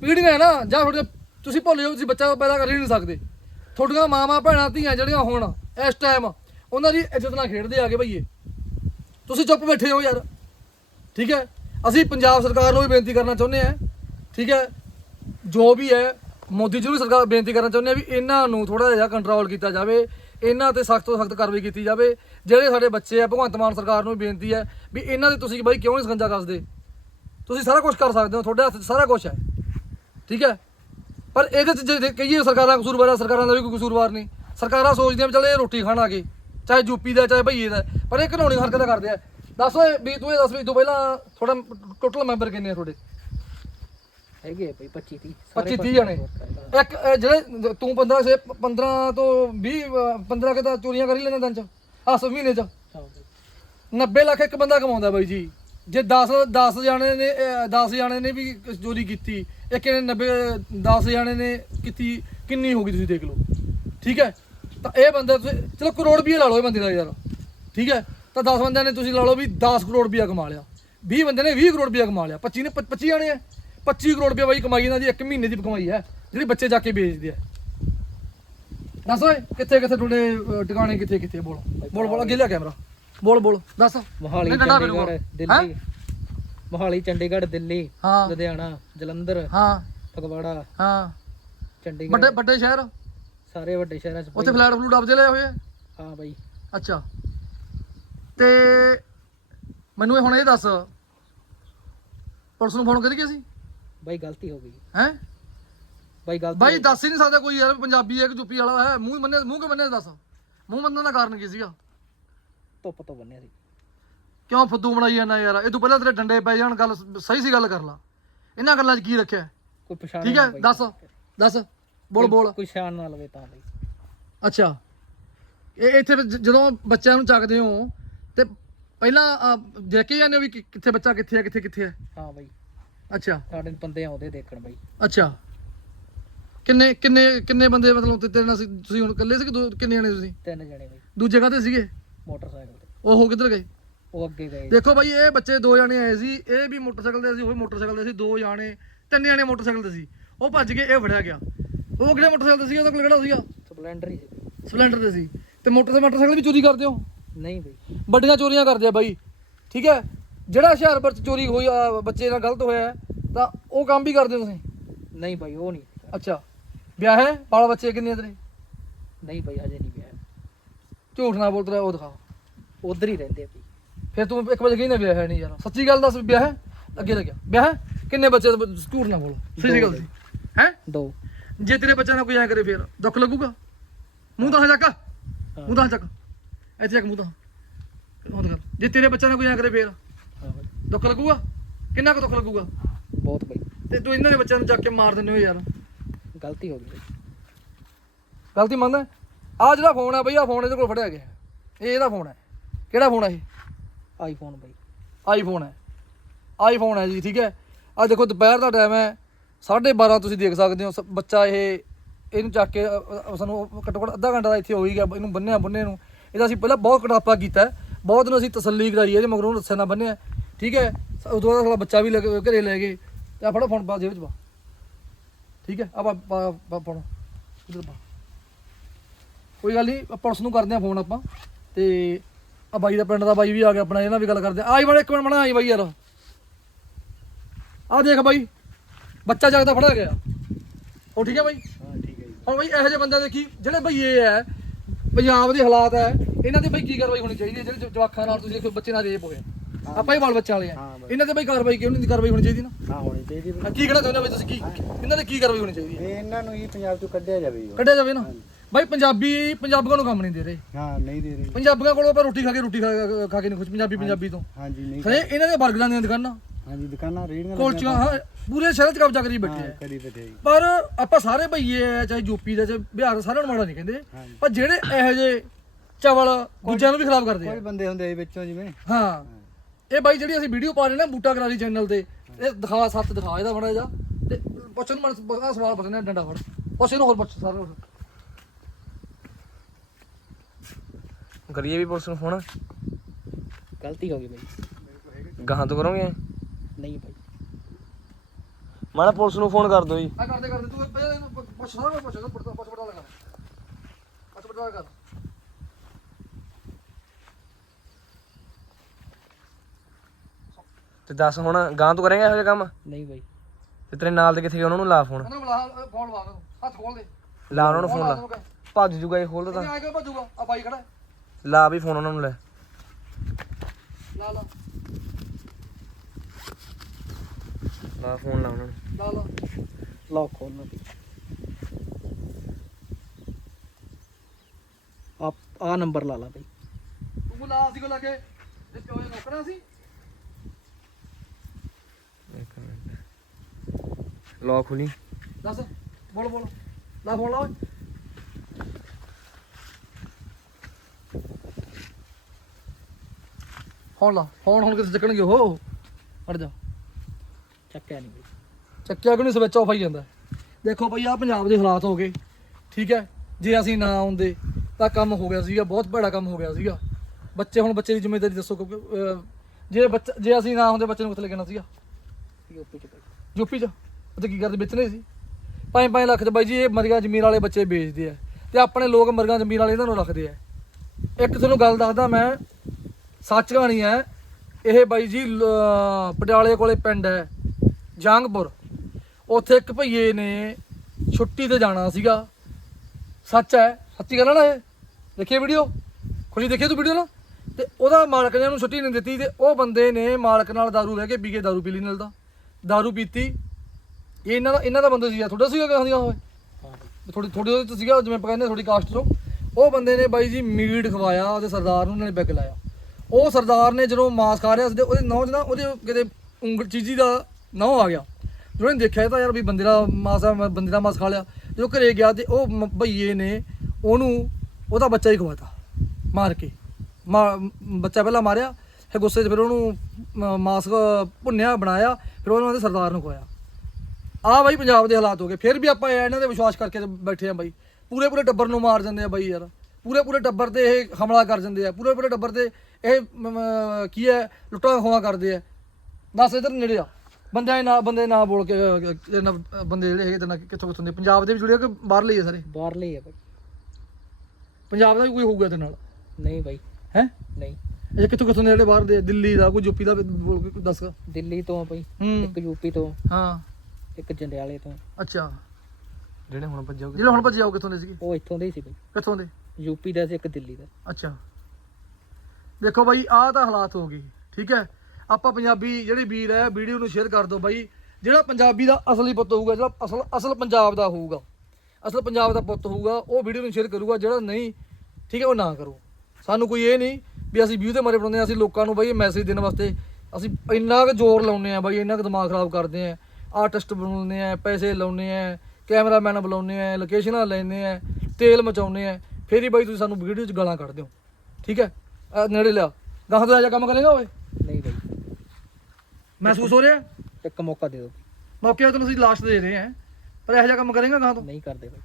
ਪੀੜ੍ਹੀਆਂ ਹੈ ਨਾ, ਜਾਂ ਤੁਹਾਡੇ ਤੁਸੀਂ ਭੁੱਲ ਜਾਓ, ਤੁਸੀਂ ਬੱਚਾ ਪੈਦਾ ਕਰ ਹੀ ਨਹੀਂ ਸਕਦੇ। ਤੁਹਾਡੀਆਂ ਮਾਵਾਂ, ਭੈਣਾਂ, ਧੀਆਂ ਜਿਹੜੀਆਂ ਹੋਣ ਇਸ ਟਾਈਮ ਉਹਨਾਂ ਦੀ ਇੱਜ਼ਤ ਨਾਲ ਖੇਡਦੇ ਆ ਕੇ ਭਈਏ। ਤੁਸੀਂ ਚੁੱਪ ਬੈਠੇ ਹੋ ਯਾਰ। ਠੀਕ ਹੈ? ਅਸੀਂ ਪੰਜਾਬ ਸਰਕਾਰ ਨੂੰ ਵੀ ਬੇਨਤੀ ਕਰਨਾ ਚਾਹੁੰਦੇ ਹਾਂ। ਠੀਕ ਹੈ? ਜੋ ਵੀ ਹੈ, ਮੋਦੀ ਜੀ ਨੂੰ ਸਰਕਾਰ ਬੇਨਤੀ ਕਰਨਾ ਚਾਹੁੰਦੇ ਆ ਵੀ ਇਹਨਾਂ ਨੂੰ ਥੋੜਾ ਜਿਹਾ ਕੰਟਰੋਲ ਕੀਤਾ ਜਾਵੇ। ਇਹਨਾਂ ਤੇ ਸਖਤ ਤੋਂ ਸਖਤ ਕਾਰਵਾਈ ਕੀਤੀ ਜਾਵੇ। ਜਿਹੜੇ ਸਾਡੇ ਬੱਚੇ ਆ, ਭਗਵੰਤ ਮਾਨ ਸਰਕਾਰ ਨੂੰ ਵੀ ਬੇਨਤੀ ਹੈ ਵੀ ਇਹਨਾਂ ਦੇ ਤੁਸੀਂ ਬਾਈ ਕਿਉਂ ਨਹੀਂ ਸਕੰਜਾ ਕੱਸਦੇ ਤੁਸੀਂ ਸਾਰਾ ਕੁਝ ਕਰ ਸਕਦੇ ਹੋ, ਤੁਹਾਡੇ ਹੱਥ 'ਚ ਸਾਰਾ ਕੁਝ ਹੈ। ਠੀਕ ਹੈ? ਪਰ ਇਹਦੇ 'ਚ ਜੇ ਕਹੀਏ ਸਰਕਾਰਾਂ ਕਸੂਰਵਾਰ ਆ, ਸਰਕਾਰਾਂ ਦਾ ਵੀ ਕੋਈ ਕਸੂਰਵਾਰ ਨਹੀਂ। ਸਰਕਾਰਾਂ ਸੋਚਦੀਆਂ ਵੀ ਚੱਲ ਇਹ ਰੋਟੀ ਖਾਣ ਆ ਗਏ ਚਾਹੇ ਯੂਪੀ ਦਾ ਚਾਹੇ ਭਈਏ ਦਾ ਪਰ ਇਹ ਘਨੌਣੀ ਹਰਕਤਾਂ ਕਰਦੇ ਆ। ਦੱਸ ਓਏ ਵੀ ਤੂੰ ਇਹ ਦੱਸ ਵੀ ਤੂੰ ਪਹਿਲਾਂ ਤੁਹਾਡਾ ਟੋਟਲ ਮੈਂਬਰ ਕਿੰਨੇ ਆ ਤੁਹਾਡੇ? ਹੈਗੇ ਬਈ 25 30 25 30 ਜਣੇ। ਇੱਕ ਇਹ ਜਿਹੜੇ ਤੂੰ 15 ਸੇ 15 ਤੋਂ 20 ਅਹ 15 ਕਿ ਤਾਂ ਚੋਰੀਆਂ ਕਰ ਹੀ ਲੈਣਾ ਦਿਨ ਚ ਆਸ ਮਹੀਨੇ ਚ। 90 ਲੱਖ ਇੱਕ ਬੰਦਾ ਕਮਾਉਂਦਾ ਬਾਈ ਜੀ। ਜੇ 10 10 ਜਾਣੇ ਨੇ 10 ਜਾਣੇ ਨੇ ਵੀ ਚੋਰੀ ਕੀਤੀ ਇੱਕ ਨੇ 90 10 ਜਾਣੇ ਨੇ ਕੀਤੀ ਕਿੰਨੀ ਹੋ ਗਈ ਤੁਸੀਂ ਦੇਖ ਲਓ। ਠੀਕ ਹੈ? ਤਾਂ ਇਹ ਬੰਦਾ ਤੁਸੀਂ ਚਲੋ ਕਰੋੜ ਰੁਪਏ ਲਾ ਲਓ ਇਹ ਬੰਦੇ ਦਾ ਯਾਰ। ਠੀਕ ਹੈ? ਤਾਂ 10 ਬੰਦਿਆਂ ਨੇ ਤੁਸੀਂ ਲਾ ਲਓ ਵੀ 10 ਕਰੋੜ ਰੁਪਏ ਕਮਾ ਲਿਆ। 20 ਬੰਦੇ ਨੇ 20 ਕਰੋੜ ਰੁਪਏ ਕਮਾ ਲਿਆ। 25 ਨੇ 25 ਜਾਣੇ ਆ। 25 ਕਰੋੜ ਰੁਪਏ ਬਾਈ ਕਮਾਈ ਇਹਨਾਂ ਦੀ ਇੱਕ ਮਹੀਨੇ ਦੀ ਕਮਾਈ ਹੈ ਜਿਹੜੀ ਬੱਚੇ ਜਾ ਕੇ ਵੇਚਦੇ ਆ। ਦੱਸ ਓਏ ਕਿੱਥੇ ਕਿੱਥੇ ਤੁਹਾਡੇ ਟਿਕਾਣੇ ਕਿੱਥੇ ਕਿੱਥੇ? ਬੋਲ। ਬੋਲ ਬੋਲ ਅੱਗੇ ਲਿਆ ਕੈਮਰਾ। ਬੋਲ ਬੋਲ ਦੱਸ। ਮੋਹਾਲੀ ਚੰਡੀਗੜ੍ਹ ਹੈਂ? ਦਿੱਲੀ। ਮੋਹਾਲੀ ਚੰਡੀਗੜ੍ਹ ਦਿੱਲੀ ਹਾਂ। ਲੁਧਿਆਣਾ ਜਲੰਧਰ ਹਾਂ। ਫਗਵਾੜਾ ਹਾਂ। ਚੰਡੀਗੜ੍ਹ। ਵੱਡੇ ਵੱਡੇ ਸ਼ਹਿਰ? ਸਾਰੇ ਵੱਡੇ ਸ਼ਹਿਰਾਂ 'ਚ ਉੱਥੇ। ਫਲੈਟ ਫਲੂਟ ਆਪਦੇ ਲਏ ਹੋਏ ਆ? ਹਾਂ ਬਾਈ। ਅੱਛਾ। ਤੇ ਮੈਨੂੰ ਇਹ ਹੁਣ ਇਹ ਦੱਸ। ਪੁਲਿਸ ਨੂੰ ਫੋਨ ਕਰੀਏ ਸੀ? ਬਾਈ ਗਲਤੀ ਹੋ ਗਈ। ਹੈ? ਬਾਈ ਗਲਤੀ ਬਾਈ। ਦੱਸ ਹੀ ਨਹੀਂ ਸਕਦਾ ਕੋਈ ਯਾਰ ਪੰਜਾਬੀ ਹੈ ਕਿ ਯੂਪੀ ਵਾਲਾ ਹੈ। ਮੂੰਹ ਮੰਨੇ ਮੂੰਹ ਕਿ ਮੰਨੇ ਦੱਸ? ਮੂੰਹ ਮੰਨਣ ਦਾ ਕਾਰਨ ਕੀ ਸੀਗਾ? ਧੁੱਪ ਤੋਂ ਬੰਨਿਆ ਸੀ। ਕਿਉਂ ਫੁੱਦੂ ਬਣਾਈ ਜਾਂਦਾ ਯਾਰ? ਇਹ ਤੋਂ ਪਹਿਲਾਂ ਤੇਰੇ ਡੰਡੇ ਪੈ ਜਾਣ ਗੱਲ ਸਹੀ ਸੀ ਗੱਲ ਕਰ ਲਾ। ਇਹਨਾਂ ਗੱਲਾਂ 'ਚ ਕੀ ਰੱਖਿਆ? ਕੋਈ ਪਛਾਣ ਠੀਕ ਹੈ ਦੱਸ ਦੱਸ। ਬੋਲ ਬੋਲ। ਕੋਈ ਸ਼ਾਨ ਨਾ ਲਵੇ ਤਾਂ ਬਾਈ। ਅੱਛਾ। ਇਹ ਇੱਥੇ ਫਿਰ ਜ- ਜਦੋਂ ਬੱਚਿਆਂ ਨੂੰ ਚੱਕਦੇ ਹੋ ਤੇ ਪਹਿਲਾਂ ਅਹ, ਦੇਖ ਜਾਂਦੇ ਹੋ ਵੀ ਕਿ- ਕਿੱਥੇ ਬੱਚਾ ਕਿੱਥੇ ਹੈ ਕਿੱਥੇ ਕਿੱਥੇ ਹੈ ਹਾਂ ਬਾਈ। ਅੱਛਾ। ਸਾਡੇ ਬੰਦੇ ਆਉਂਦੇ ਦੇਖਣ ਬਾਈ। ਅੱਛਾ। ਕਿੰਨੇ ਕਿੰਨੇ ਕਿੰਨੇ ਬੰਦੇ ਮਤਲਬ ਤੇ ਤੇਰੇ ਨਾਲ ਸੀ ਤੁਸੀਂ ਹੁਣ ਇਕੱਲੇ ਸੀ ਕਿ ਦੋ- ਕਿੰਨੇ ਜਣੇ ਤੁਸੀਂ? ਤਿੰਨ ਜਣੇ ਬਾਈ। ਦੂਜੇ ਕਾਹਤੇ ਸੀਗੇ? ਮੋਟਰਸਾਈਕਲ ਤੇ। ਉਹ ਕਿੱਧਰ ਗਏ? ਉਹ ਅੱਗੇ ਗਏ। ਦੇਖੋ ਭਾਈ ਇਹ ਬੱਚੇ ਦੋ ਜਣੇ ਆਏ ਸੀ ਇਹ ਵੀ ਮੋਟਰਸਾਈਕਲ ਤੇ ਸੀ ਉਹ ਵੀ ਮੋਟਰਸਾਈਕਲ ਤੇ ਸੀ ਦੋ ਜਾਣੇ ਤਿੰਨ ਜਣੇ ਮੋਟਰਸਾਈਕਲ ਤੇ ਸੀ। ਉਹ ਭੱਜ ਕੇ ਇਹ ਫੜਿਆ ਗਿਆ। ਉਹ ਕਿਹੜੇ ਮੋਟਰਸਾਈਕਲ ਤੇ ਸੀ ਉਹਦੇ ਕੋਲ ਕਿਹੜਾ ਸੀਗਾ? ਸਪਲੈਂਡਰ ਹੀ ਸੀ। ਸਪਲੈਂਡਰ ਤੇ ਸੀ। ਤੇ ਮੋਟਰਸਾਈਕਲ ਮੋਟਰਸਾਈਕਲ ਵੀ ਚੋਰੀ ਕਰਦੇ ਹੋ? ਨਹੀਂ ਬਾਈ। ਵੱਡੀਆਂ ਚੋਰੀਆਂ ਕਰਦੇ ਆ ਬਾਈ। ਠੀਕ ਹੈ? ਜਿਹੜਾ ਹੁਸ਼ਿਆਰਪੁਰ ਚ ਚੋਰੀ ਹੋਈ ਆ, ਬੱਚੇ ਨਾਲ ਗਲਤ ਹੋਇਆ ਹੈ, ਤਾਂ ਉਹ ਕੰਮ ਵੀ ਕਰਦੇ ਹੋ ਤੁਸੀਂ? ਨਹੀਂ ਬਾਈ ਉਹ ਨਹੀਂ ਅੱਛਾ। ਵਿਆਹ ਹੈ? ਬਾਲ ਬੱਚੇ ਕਿੰਨੇ ਆ ਤੇਰੇ? ਨਹੀਂ ਬਾਈ ਹਜੇ ਨਹੀਂ ਵਿਆਹ। ਝੂਠ ਨਾ ਬੋਲ ਤੇਰਾ ਉਹ ਦਿਖਾ। ਉਧਰ ਹੀ ਰਹਿੰਦੇ ਆ ਬਾਈ। ਫਿਰ ਤੂੰ ਇੱਕ ਵਜੇ ਕਹੀ ਨਾ ਵਿਆਹ ਹੈ? ਨਹੀਂ ਯਾਰ। ਸੱਚੀ ਗੱਲ ਦੱਸ ਵੀ ਵਿਆਹ ਹੈ? ਅੱਗੇ ਲੱਗਿਆ। ਵਿਆਹ ਹੈ? ਕਿੰਨੇ ਬੱਚੇ? ਝੂਠ ਨਾ ਬੋਲ। ਸੱਚੀ ਗੱਲ ਸੀ। ਹੈ? ਦੋ। ਜੇ ਤੇਰੇ ਬੱਚਿਆਂ ਨਾਲ ਕੋਈ ਐ ਕਰੇ ਫਿਰ ਦੁੱਖ ਲੱਗੂਗਾ? ਮੂੰਹ ਤਾਂ ਚੱਕ। ਮੂੰਹ ਤਾਂ ਚੱਕ। ਇੱਥੇ ਚੱਕ ਮੂੰਹ ਤਾਂ। ਉਹ ਕਰ ਜੇ ਤੇਰੇ ਬੱਚਿਆਂ ਨਾਲ ਕੋਈ ਐ ਕਰੇ ਫਿਰ ਦੁੱਖ ਲੱਗੂਗਾ? ਕਿੰਨਾ ਕੁ ਦੁੱਖ ਲੱਗੂਗਾ? ਬਹੁਤ ਬਾਈ। ਤੇ ਤੂੰ ਇਹਨਾਂ ਦੇ ਬੱਚਿਆਂ ਨੂੰ ਚੱਕ ਕੇ ਮਾਰ ਦਿੰਦੇ ਹੋ ਯਾਰ। ਗਲਤੀ ਹੋ ਗਈ ਗਲਤੀ ਮੰਨਦਾ ਆ ਜਿਹੜਾ ਫੋਨ ਹੈ ਬਈ ਆ ਫੋਨ ਇਹਦੇ ਕੋਲ ਫੜਿਆ ਗਿਆ। ਇਹ ਇਹਦਾ ਫੋਨ ਹੈ। ਕਿਹੜਾ ਫੋਨ ਹੈ ਇਹ? ਆਈਫੋਨ ਬਾਈ। ਆਈਫੋਨ ਹੈ। ਆਈਫੋਨ ਹੈ ਜੀ ਠੀਕ ਹੈ। ਆ ਦੇਖੋ ਦੁਪਹਿਰ ਦਾ ਟਾਈਮ ਹੈ। 12:30 ਤੁਸੀਂ ਦੇਖ ਸਕਦੇ ਹੋ ਸ- ਬੱਚਾ ਇਹ ਇਹਨੂੰ ਚੱਕ ਕੇ ਅ, ਅ, ਸਾਨੂੰ ਘੱਟੋ ਘੱਟ ਅੱਧਾ ਘੰਟਾ ਦਾ ਇੱਥੇ ਹੋ ਹੀ ਗਿਆ ਇਹਨੂੰ ਬੰਨਿਆ ਬੰਨੇ ਨੂੰ। ਇਹਦਾ ਅਸੀਂ ਪਹਿਲਾਂ ਬਹੁਤ ਕਟਾਪਾ ਕੀਤਾ ਹੈ। ਬਹੁਤ ਨੂੰ ਅਸੀਂ ਤਸੱਲੀ ਕਰਾਈ ਹੈ ਇਹਦੇ ਮਗਰੋਂ ਰੱਸੇ ਨਾਲ ਬੰਨਿਆ। ਠੀਕ ਹੈ? ਸ- ਉਦੋਂ ਬਾਅਦ ਸਾਡਾ ਬੱਚਾ ਵੀ ਲੈ ਕੇ ਘਰੇ ਲੈ ਗਏ। ਤੇ ਆ ਫੜੋ ਫੋਨ ਪਾ ਜੇਬ ਚ ਪਾ। ਠੀਕ ਹੈ? ਆਪਾਂ ਪਾ ਪਾ ਇਧਰ ਪਾ। ਕੋਈ ਗੱਲ ਨਹੀਂ ਪੁਲਿਸ ਨੂੰ ਕਰਦੇ ਆ ਫੋਨ ਆਪਾਂ। ਤੇ ਆ ਬਾਈ ਦਾ ਪਿੰਡ ਦਾ ਬਾਈ ਵੀ ਆ ਗਿਆ ਆਪਣਾ ਇਹਨਾਂ ਵੀ ਗੱਲ ਕਰਦੇ ਆ ਆਈ ਬੜਾ ਇੱਕ ਮਿੰਟ ਬਣਾ ਆਈ ਬਾਈ ਯਾਰ। ਆ ਦੇਖ ਬਾਈ। ਬੱਚਾ ਜਗਦਾ ਫੜਿਆ ਗਿਆ। ਉਹ ਠੀਕ ਹੈ ਬਾਈ? ਹਾਂ ਠੀਕ ਹੈ ਜੀ। ਹੁਣ ਬਈ ਇਹੋ ਜਿਹੇ ਬੰਦਿਆਂ ਦੇ ਕੀ ਜਿਹੜੇ ਬਈ ਇਹ ਹੈ ਪੰਜਾਬ ਦੇ ਹਾਲਾਤ ਹੈ ਇਹਨਾਂ ਤੇ ਬਈ ਕੀ ਕਾਰਵਾਈ ਹੋਣੀ ਚਾਹੀਦੀ ਹੈ? ਜਿਹੜੇ ਜ- ਜਵਾਕਾਂ ਨਾਲ ਤੁਸੀਂ ਦੇਖੋ ਬੱਚੇ ਨਾਲ ਰੇਪ ਹੋਇਆ ਆਪਾਂ ਹੀ ਬਾਲ ਬੱਚਾ ਵਾਲੇ ਆ। ਹਾਂ ਬਈ। ਇਹਨਾਂ ਤੇ ਬਈ ਕਾਰਵਾਈ ਕਿਉਂ ਨਹੀਂ ਕਾਰਵਾਈ ਹੋਣੀ ਚਾਹੀਦੀ ਨਾ? ਹਾਂ ਹੋਣੀ ਚਾਹੀਦੀ ਹਾਂ, ਕੀ ਕਹਿਣਾ ਚਾਹੁੰਦੇ ਹੋ ਬਈ ਤੁਸੀਂ? ਕੀ ਇਹਨਾਂ ਤੇ ਕੀ ਕਾਰਵਾਈ ਹੋਣੀ ਚਾਹੀਦੀ ਹੈ? ਇਹ ਇਹਨਾਂ ਨੂੰ ਹੀ ਪੰਜਾਬ ਚੋਂ ਕੱਢਿਆ ਜਾਵੇ ਜੀ। ਕੱਢਿਆ ਜਾਵੇ ਨਾ? ਬਾਈ ਪੰਜਾਬੀ ਪੰਜਾਬੀਆਂ ਨੂੰ ਕੰਮ ਨਹੀਂ ਦੇ ਰਹੇ। ਹਾਂ ਨਹੀਂ ਦੇ ਰਹੇ। ਪੰਜਾਬੀਆਂ ਕੋਲੋਂ ਆਪਾਂ ਰੋਟੀ ਖਾ ਕੇ ਰੋਟੀ ਖਾ ਖਾ ਕੇ ਨਹੀਂ ਖੁਸ਼। ਪੰਜਾਬੀ ਪੰਜਾਬੀ ਤੋਂ। ਹਾਂਜੀ ਨਹੀਂ ਸਹੀ ਇਹਨਾਂ ਦੇ ਬਰਗਰਾਂ ਦੀਆਂ ਦੁਕਾਨਾਂ। ਹਾਂਜੀ ਦੁਕਾਨਾਂ ਰੇੜੀਆਂ ਕੋਲਚੀਆਂ ਹਾਂ। ਪੂਰੇ ਸ਼ਹਿਰ 'ਚ ਕਬਜ਼ਾ ਕਰੀ ਬੈਠੇ ਹਾਂ ਆ। ਕਰੀ ਬੈਠੇ ਜੀ। ਪਰ ਆਪਾਂ ਸਾਰੇ ਭਈਏ ਆ ਚਾਹੇ ਯੂਪੀ ਦੇ ਚਾਹੇ ਬਿਹਾਰ ਦੇ ਸਾਰਿਆਂ ਨੂੰ ਮਾੜਾ ਨਹੀਂ ਕਹਿੰਦੇ। ਹਾਂਜੀ। ਪਰ ਜਿਹੜੇ ਇਹੋ ਜਿਹੇ ਚਵਲ ਦੂਜਿਆਂ ਨੂੰ ਵੀ ਖਰਾਬ ਕਰਦੇ ਆ। ਕੋਈ ਬੰਦੇ ਹੁੰਦੇ ਆ ਵਿੱਚੋਂ ਜਿਵੇਂ। ਹਾਂ। ਇਹ ਬਾਈ ਜਿਹੜੀ ਅਸੀਂ ਵੀਡੀਓ ਪਾ ਰਹੇ ਨਾ ਬੂਟਾ ਕਰਾਰੀ ਚੈਨਲ ਤੇ ਇਹ ਦਿਖਾ ਸੱਤ ਦਿਖਾ ਇਹਦਾ ਬੜਾ ਜਾ ਤੇ ਪੁੱਛਣ ਮਨ ਆ ਸਵਾਲ ਪੁੱਛਣਾ ਡੰਡਾ ਫੜ। ਪੁੱਛ ਇਹਨੂੰ ਹੋਰ ਪੁੱਛ ਸਾਰਾ ਕੁਛ। ਕਰੀਏ ਵੀ ਪੁਲਿਸ ਨੂੰ ਫੋਨ। ਗਲਤੀ ਹੋ ਗਈ ਬਾਈ। ਗਾਹਾਂ ਤੋਂ ਕਰੋਗੇ? ਨਹੀਂ ਮਾੜਾ ਪੁਲਿਸ ਨੂੰ ਫੋਨ ਕਰ ਦਿਓ ਜੀ। ਆ ਕਰਦੇ ਕਰਦੇ ਤੂੰ ਪਹਿਲਾਂ ਇਹਨੂੰ ਪੁੱਛ- ਪੁੱਛ ਸਾਰਾ ਕੁਛ ਪੁੱਛ ਪੁੱਛ ਪੁੱਛ ਪੜਤਾਲ ਕਰ। ਪੁੱਛ ਪੜਤਾਲ ਕਰ। ਤੇ ਦੱਸ ਹੁਣ ਗਾਹਾਂ ਤੋਂ ਕਰੇਗਾ ਇਹੋ ਜਿਹਾ ਕੰਮ? ਨਹੀਂ ਬਾਈ। ਤੇ ਤੇਰੇ ਨਾਲ ਦੇ ਕਿੱਥੇ ਗਏ ਉਹਨਾਂ ਨੂੰ ਲਾ ਫੋਨ। ਉਹਨਾਂ ਬੁਲਾ ਫੋਨ ਲਾ ਉਹਨੂੰ ਹੱਥ ਖੋਲ ਦੇ। ਲਾ ਉਹਨਾਂ ਨੂੰ ਫੋਨ ਲਾ। ਭੱਜ ਜੂਗਾ ਇਹ ਖੋਲ ਇਹਨੇ ਤਾਂ। ਆ ਕੇ ਭੱਜੂਗਾ ਆ ਬਾਈ ਖੜਾ। ਹੈ। ਲਾ ਵੀ ਫੋਨ ਉਹਨਾਂ ਨੂੰ ਲੈ। ਲਾ ਲਾ। ਲਾ ਫੋਨ ਲਾ ਉਹਨਾਂ ਨੂੰ। ਲਾ ਲਾ। ਲੌਕ ਖੋਲਣਾ ਆ ਆ ਨੰਬਰ ਲਾ ਲਾ ਬਾਈ। ਤੂੰ ਲਾ ਸੀ ਕੋ। ਲੱਗੇ ਤੇ ਪਿਓ ਨੇ ਨੌਕਰਾਂ ਸੀ। ਇੱਕ ਮਿੰਟ। ਲੌਕ ਖੋਲੀ। ਦੱਸ ਬੋਲ ਬੋਲ। ਲਾ ਫੋਨ ਲਾ ਓਏ। ਫੋਨ ਲਾ। ਫੋਨ ਹੁਣ ਕਿੱਥੇ ਚੱਕਣਗੇ? ਉਹ ਅੜ ਜਾ। ਚੱਕਿਆ ਨਹੀਂ ਚੱਕਿਆ ਕਿ ਨਹੀਂ ਸਵਿਚ ਆਫ ਆਈ ਜਾਂਦਾ। ਦੇਖੋ ਭਈ ਆ ਪੰਜਾਬ ਦੇ ਹਾਲਾਤ ਹੋ ਗਏ। ਠੀਕ ਹੈ? ਜੇ ਅਸੀਂ ਨਾ ਆਉਂਦੇ ਤਾਂ ਕੰਮ ਹੋ ਗਿਆ ਸੀਗਾ ਬਹੁਤ ਭੈੜਾ ਕੰਮ ਹੋ ਗਿਆ ਸੀਗਾ। ਬੱਚੇ ਹੁਣ ਬੱਚੇ ਦੀ ਜ਼ਿੰਮੇਵਾਰੀ ਦੱਸੋ ਕਿਉਂਕਿ ਜੇ ਬੱਚਾ ਜੇ ਅਸੀਂ ਨਾ ਆਉਂਦੇ ਬੱਚੇ ਨੂੰ ਕਿੱਥੇ ਲੱਗਣਾ ਸੀਗਾ? ਯੂਪੀ ਚ ਯੂਪੀ ਚ? ਉੱਥੇ ਕੀ ਕਰਦੇ? ਵੇਚਣੇ ਸੀ। 5-5 ਲੱਖ ਚ ਬਾਈ ਜੀ ਇਹ ਮਰਗਾ ਜ਼ਮੀਨ ਵਾਲੇ ਬੱਚੇ ਵੇਚਦੇ ਆ। ਤੇ ਆਪਣੇ ਲੋਕ ਮਰਗਾ ਜ਼ਮੀਨ ਵਾਲੇ ਇਹਨਾਂ ਨੂੰ ਰੱਖਦੇ ਆ। ਇੱਕ ਤੁਹਾਨੂੰ ਗੱਲ ਦੱਸਦਾ ਮੈਂ ਸੱਚ ਕਹਾਣੀ ਹੈ ਇਹ ਬਾਈ ਜੀ ਪਟਿਆਲੇ ਕੋਲੇ ਪਿੰਡ ਹੈ। ਜੰਗਪੁਰ ਉੱਥੇ ਇੱਕ ਭਈਏ ਨੇ ਛੁੱਟੀ ਤੇ ਜਾਣਾ ਸੀਗਾ। ਸੱਚ ਹੈ ਸੱਚੀ ਗੱਲ ਹੈ ਨਾ ਇਹ? ਦੇਖੀਏ ਵੀਡੀਓ ਖੁਸ਼ੀ ਦੇਖੀ ਤੂੰ ਵੀਡੀਓ ਨਾ? ਤੇ ਉਹਦਾ ਮਾਲਕ ਨੇ ਉਹਨੂੰ ਛੁੱਟੀ ਨਹੀਂ ਦਿੱਤੀ ਤੇ ਉਹ ਬੰਦੇ ਨੇ ਮਾਲਕ ਨਾਲ ਦਾਰੂ ਬਹਿ ਕੇ ਪੀ ਕੇ ਦਾਰੂ ਪੀ ਲਈ ਨਾਲ ਦਾ। ਦਾਰੂ ਪੀਤੀ। ਇਹ ਇਹਨਾਂ ਦਾ ਇਹਨਾਂ ਦਾ ਬੰਦਾ ਸੀਗਾ। ਤੁਹਾਡਾ ਸੀਗਾ ਸੀਗਾ ਹੋਵੇ ਹਾਂ ਥੋੜੀ ਥੋੜੀ ਉਹਦੇ ਤੋਂ ਸੀਗਾ ਜਿਵੇਂ ਕਹਿੰਦੇ ਥੋੜੀ ਕਾਸਟ ਤੋਂ। ਉਹ ਬੰਦੇ ਨੇ ਬਾਈ ਜੀ ਮੀਟ ਖਵਾਇਆ ਉਹਦੇ ਸਰਦਾਰ ਨੂੰ ਉਹਨਾਂ ਨੇ ਬੈਗ ਲਾਇਆ। ਉਹ ਸਰਦਾਰ ਨੇ ਜਦੋਂ ਮਾਸ ਖਾ ਰਿਹਾ ਸੀ ਉਹਦੇ ਨੌ ਚ ਨਾ ਉਹਦੇ ਕਿਤੇ ਉਂਗਲ ਚੀਜ਼ੀ ਦਾ ਨੌ ਆ ਗਿਆ। ਜਦੋਂ ਇਹਨੇ ਦੇਖਿਆ ਇਹ ਤਾਂ ਯਾਰ ਵੀ ਬੰਦੇ ਦਾ ਮਾਸ ਆ, ਮੈਂ ਬੰਦੇ ਦਾ ਮਾਸ ਖਾ ਲਿਆ। ਜਦੋਂ ਘਰੇ ਗਿਆ ਤੇ ਉਹ ਮ- ਭਈਏ ਨੇ ਉਹਨੂੰ ਉਹਦਾ ਬੱਚਾ ਹੀ ਖਵਾਤਾ, ਮਾਰ ਕੇ। ਮਾ- ਬੱਚਾ ਪਹਿਲਾਂ ਮਾਰਿਆ, ਫਿਰ ਗੁੱਸੇ 'ਚ ਫਿਰ ਉਹਨੂੰ ਮ- ਮਾਸ ਭੁੰਨਿਆ, ਬਣਾਇਆ, ਫਿਰ ਉਹਨਾਂ ਦੇ ਸਰਦਾਰ ਨੂੰ ਖਵਾਇਆ। ਆ ਬਾਈ ਪੰਜਾਬ ਦੇ ਹਾਲਾਤ ਹੋ ਗਏ। ਫਿਰ ਵੀ ਆਪਾਂ ਇਹਨਾਂ ਤੇ ਵਿਸ਼ਵਾਸ ਕਰਕੇ ਬੈਠੇ ਆ ਬਾਈ। ਪੂਰੇ ਪੂਰੇ ਟੱਬਰ ਨੂੰ ਮਾਰ ਜਾਂਦੇ ਆ ਬਾਈ ਯਾਰ। ਪੂਰੇ ਪੂਰੇ ਟੱਬਰ ਤੇ ਇਹ ਹਮਲਾ ਕਰ ਜਾਂਦੇ ਆ। ਪੂਰੇ ਪੂਰੇ ਟੱਬਰ ਤੇ ਇਹ, ਮ- ਮ- ਕੀ ਹੈ ਲੁੱਟਾਂ ਖੋਹਾਂ ਕਰਦੇ ਆ। ਦੱਸ ਇਧਰ ਨੇੜੇ ਆ। ਬੰਦੇ ਦੇ ਨਾ ਬੰਦੇ ਨਾ ਬੋਲ ਕੇ ਅਹ, ਅਹ, ਬੰਦੇ ਜਿਹੜੇ ਹੈਗੇ ਤੇ ਨਾਲ ਕਿੱਥੋਂ ਕਿੱਥੋਂ ਦੇ ਪੰਜਾਬ ਦੇ ਵੀ ਜੁੜੇ ਆ ਕਿ ਬਾਹਰਲੇ ਆ ਸਾਰੇ? ਬਾਹਰਲੇ ਹੀ ਆ ਬਾਈ ਪੰਜਾਬ ਦਾ ਵੀ ਕੋਈ ਹੋਊਗਾ ਤੇ ਨਾਲ? ਨਹੀਂ ਬਾਈ ਹੈ? ਨਹੀਂ। ਇਹ ਕਿੱਥੋਂ ਕਿੱਥੋਂ ਦੇ ਜਿਹੜੇ ਬਾਹਰ ਦੇ? ਦਿੱਲੀ ਦਾ ਕੋਈ ਯੂਪੀ ਦਾ ਵੀ ਬੋਲ ਕੇ ਦੱਸ। ਦਿੱਲੀ ਤੋਂ ਆ ਬਾਈ ਹੂੰ। ਇੱਕ ਯੂਪੀ ਤੋਂ ਹਾਂ। ਇੱਕ ਜੰਡਿਆਲੇ ਤੋਂ। ਅੱਛਾ। ਜਿਹੜੇ ਹੁਣ ਭੱਜੋਗੇ ਜਿਹੜੇ ਹੁਣ ਭੱਜੇ ਆਓ ਕਿੱਥੋਂ ਦੇ ਸੀਗੇ? ਉਹ ਇੱਥੋਂ ਦੇ ਹੀ ਸੀ ਬਾਈ ਕਿੱਥੋਂ ਦੇ? ਯੂਪੀ ਦਾ ਸੀ ਇੱਕ ਦਿੱਲੀ ਦਾ। ਅੱਛਾ। ਦੇਖੋ ਬਾਈ ਆਹ ਤਾਂ ਹਾਲਾਤ ਹੋ ਗਏ। ਠੀਕ ਹੈ? ਆਪਾਂ ਪੰਜਾਬੀ ਜਿਹੜੇ ਵੀਰ ਹੈ, ਵੀਡੀਓ ਨੂੰ ਸ਼ੇਅਰ ਕਰ ਦਿਓ ਬਾਈ। ਜਿਹੜਾ ਪੰਜਾਬੀ ਦਾ ਅਸਲੀ ਪੁੱਤ ਹੋਊਗਾ, ਜਿਹੜਾ ਅਸਲ ਅਸਲ ਪੰਜਾਬ ਦਾ ਹੋਊਗਾ, ਅਸਲ ਪੰਜਾਬ ਦਾ ਪੁੱਤ ਹੋਊਗਾ, ਉਹ ਵੀਡੀਓ ਨੂੰ ਸ਼ੇਅਰ ਕਰੂਗਾ, ਜਿਹੜਾ ਨਹੀਂ, ਠੀਕ ਹੈ, ਉਹ ਨਾ ਕਰੋ। ਸਾਨੂੰ ਕੋਈ ਇਹ ਨਹੀਂ ਵੀ ਅਸੀਂ ਵੀਊ ਤੇ ਮਰੇ ਬਣਾਉਂਦੇ ਹਾਂ, ਅਸੀਂ ਲੋਕਾਂ ਨੂੰ ਬਾਈ ਇਹ ਮੈਸੇਜ ਦੇਣ ਵਾਸਤੇ ਅਸੀਂ ਇੰਨਾ ਕੁ ਜ਼ੋਰ ਲਾਉਂਦੇ ਆ ਬਾਈ, ਇੰਨਾ ਕੁ ਦਿਮਾਗ ਖਰਾਬ ਕਰਦੇ ਆ ਆਰਟਿਸਟ ਬਣਾਉਂਦੇ ਆ ਪੈਸੇ ਲਾਉਂਦੇ ਆ ਕੈਮਰਾਮੈਨ ਬੁਲਾਉਂਦੇ ਆ ਲੋਕੇਸ਼ਨਾਂ ਲੈਂਦੇ ਆ ਤੇਲ ਮਚਾਉਂਦੇ ਆ ਫੇਰ ਹੀ ਬਾਈ ਤੁਸੀਂ ਸਾਨੂੰ ਵੀਡੀਓ 'ਚ ਗਾਲਾਂ ਕੱਢਦੇ ਹੋ ਠੀਕ ਹੈ? ਨੇੜੇ ਲਿਆ। ਗਾਹਾਂ ਤੋਂ ਇਹੋ ਜਿਹਾ ਕੰਮ ਕਰੇਗਾ ਓਏ? ਨਹੀਂ ਬਾਈ। ਮਹਿਸੂਸ ਹੋ ਰਿਹਾ? ਇੱਕ ਮੌਕਾ ਦੇ ਦਿਓ। ਮੌਕੇ ਤੇ ਤੈਨੂੰ ਅਸੀਂ ਲਾਸਟ ਦੇ ਰਹੇ ਹਾਂ। ਪਰ ਇਹੋ ਜਿਹਾ ਕੰਮ ਕਰੇਗਾ ਗਾਹਾਂ ਤੋਂ? ਨਹੀਂ ਕਰਦੇ ਬਾਈ।